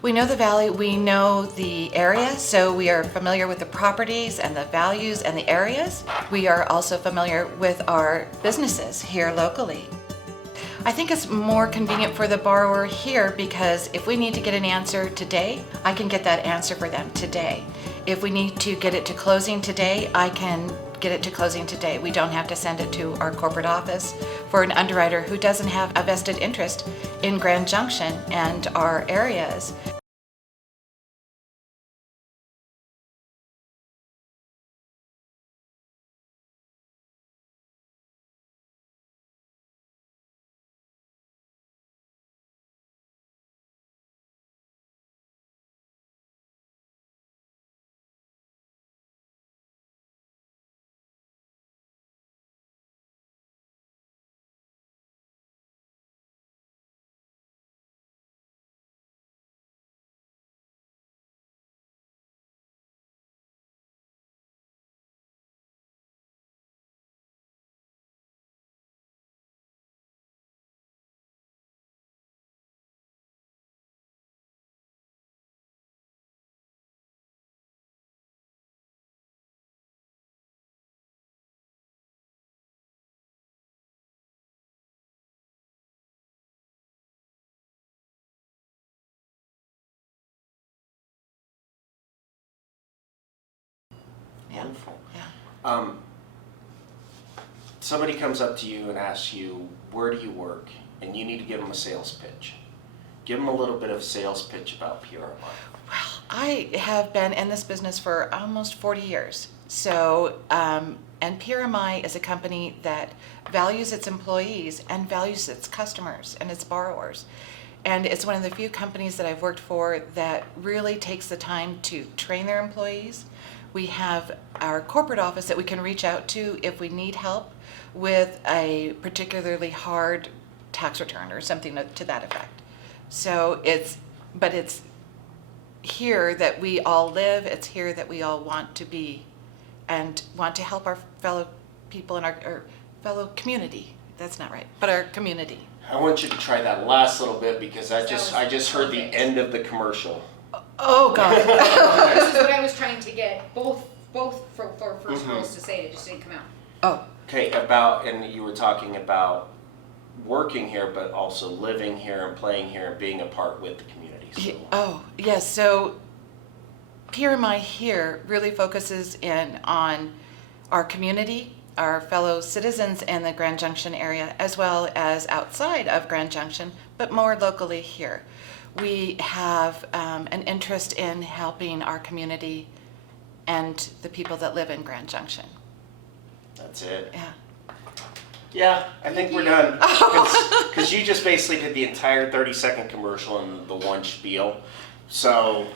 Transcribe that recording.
We know the valley, we know the area, so we are familiar with the properties and the values and the areas. We are also familiar with our businesses here locally. I think it's more convenient for the borrower here because if we need to get an answer today, I can get that answer for them today. If we need to get it to closing today, I can get it to closing today. We don't have to send it to our corporate office for an underwriter who doesn't have a vested interest in Grand Junction and our areas. Wonderful. Yeah. Somebody comes up to you and asks you, where do you work? And you need to give them a sales pitch. Give them a little bit of sales pitch about PRMI. Well, I have been in this business for almost 40 years. So, and PRMI is a company that values its employees and values its customers and its borrowers. And it's one of the few companies that I've worked for that really takes the time to train their employees. We have our corporate office that we can reach out to if we need help with a particularly hard tax return or something to that effect. So it's here that we all live, it's here that we all want to be and want to help our fellow people in our fellow community. That's not right, but our community. I want you to try that last little bit because I just heard the end of the commercial. Oh, God. This is what I was trying to get, both for first girls to say, it just didn't come out. Oh, Okay, and you were talking about working here, but also living here and playing here and being a part with the community. So. Yes. So PRMI here really focuses in on our community, our fellow citizens in the Grand Junction area, as well as outside of Grand Junction, but more locally here. We have an interest in helping our community and the people that live in Grand Junction. That's it. Yeah. Yeah, I think we're done. Because you just basically did the entire 30-second commercial and the one spiel. So